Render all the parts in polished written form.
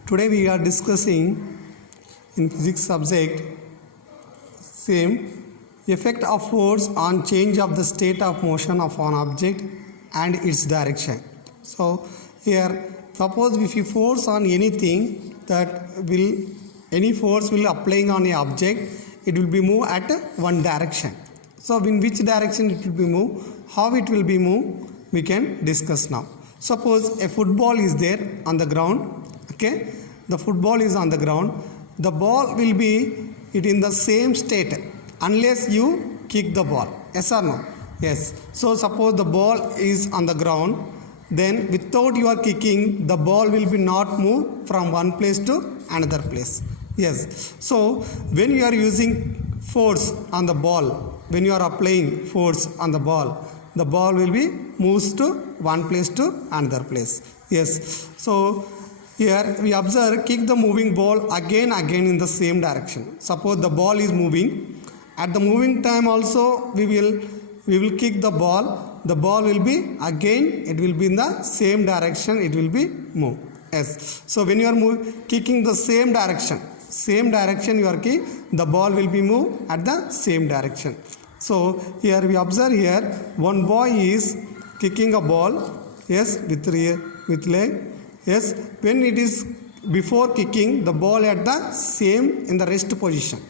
Today we are discussing in physics subject same effect of force on change of the state of motion of an object and its direction. So here suppose if you force on anything any force will applying on a object, it will be move at one direction. So in which direction it will be move, how it will be move, we can discuss now. Suppose a football is there on the ground, okay, the football is on the ground, the ball will be it in the same state unless you kick the ball, yes or no? Yes. So suppose the ball is on the ground, then without your kicking the ball will be not move from one place to another place. Yes. So when you are using force on the ball, when you are applying force on the ball will be moves to one place to another place. Yes. So here we observe kick the moving ball again in the same direction. Suppose the ball is moving, at the moving time also we will kick the ball will be again, it will be in the same direction, it will be move. Yes. So when you are kicking the same direction you are kick, the ball will be move at the same direction. So here we observe here one boy is kicking a ball, yes, with leg. Yes, when it is before kicking the ball at the same in the rest position.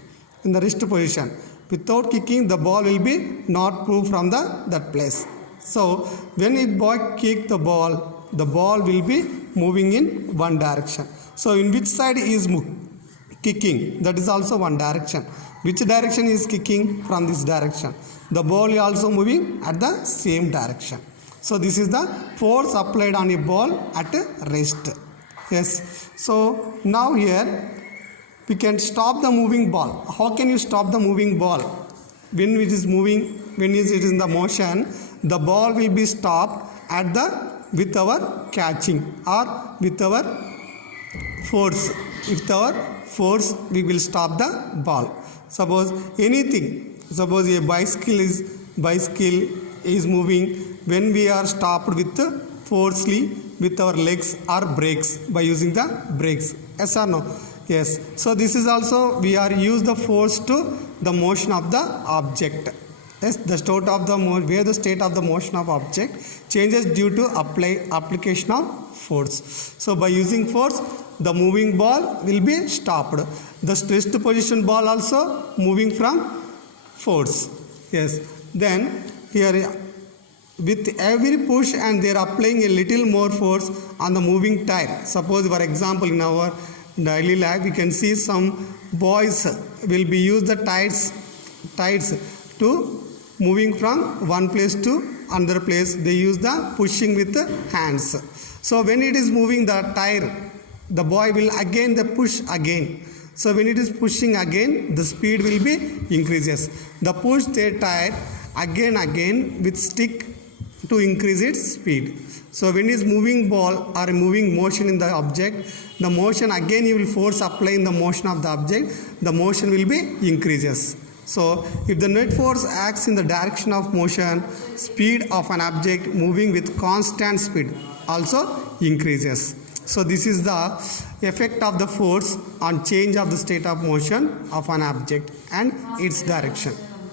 Without kicking the ball will be not move from that place. So when it boy kick the ball will be moving in one direction. So in which side is kicking, that is also one direction. Which direction is kicking? From this direction. The ball is also moving at the same direction. So this is the force applied on a ball at rest. Yes. So now here we can stop the moving ball. How can you stop the moving ball? When it is moving, when it is in the motion, the ball will be stopped at with our catching or with our force. With our force we will stop the ball. Suppose anything, suppose a bicycle is moving, when we are stopped with forcefully with our legs or brakes, by using the brakes, yes or no? Yes. So this is also we are use the force to the motion of the object. Yes, the state of the where the state of the motion of object changes due to application of force. So by using force the moving ball will be stopped. The rest position ball also moving from force. Yes. Then here with every push and they are applying a little more force on the moving tire. Suppose for example in our daily life we can see some boys will be use the tires to moving from one place to another place. They use the pushing with the hands. So when it is moving the tire, the boy will again the push again. So when it is pushing again, the speed will be increases. The push the tire again with stick to increase its speed. So when it is moving ball or moving motion in the object, the motion again you will force apply in the motion of the object, the motion will be increases. So if the net force acts in the direction of motion, speed of an object moving with constant speed also increases. So this is the effect of the force on change of the state of motion of an object and its direction.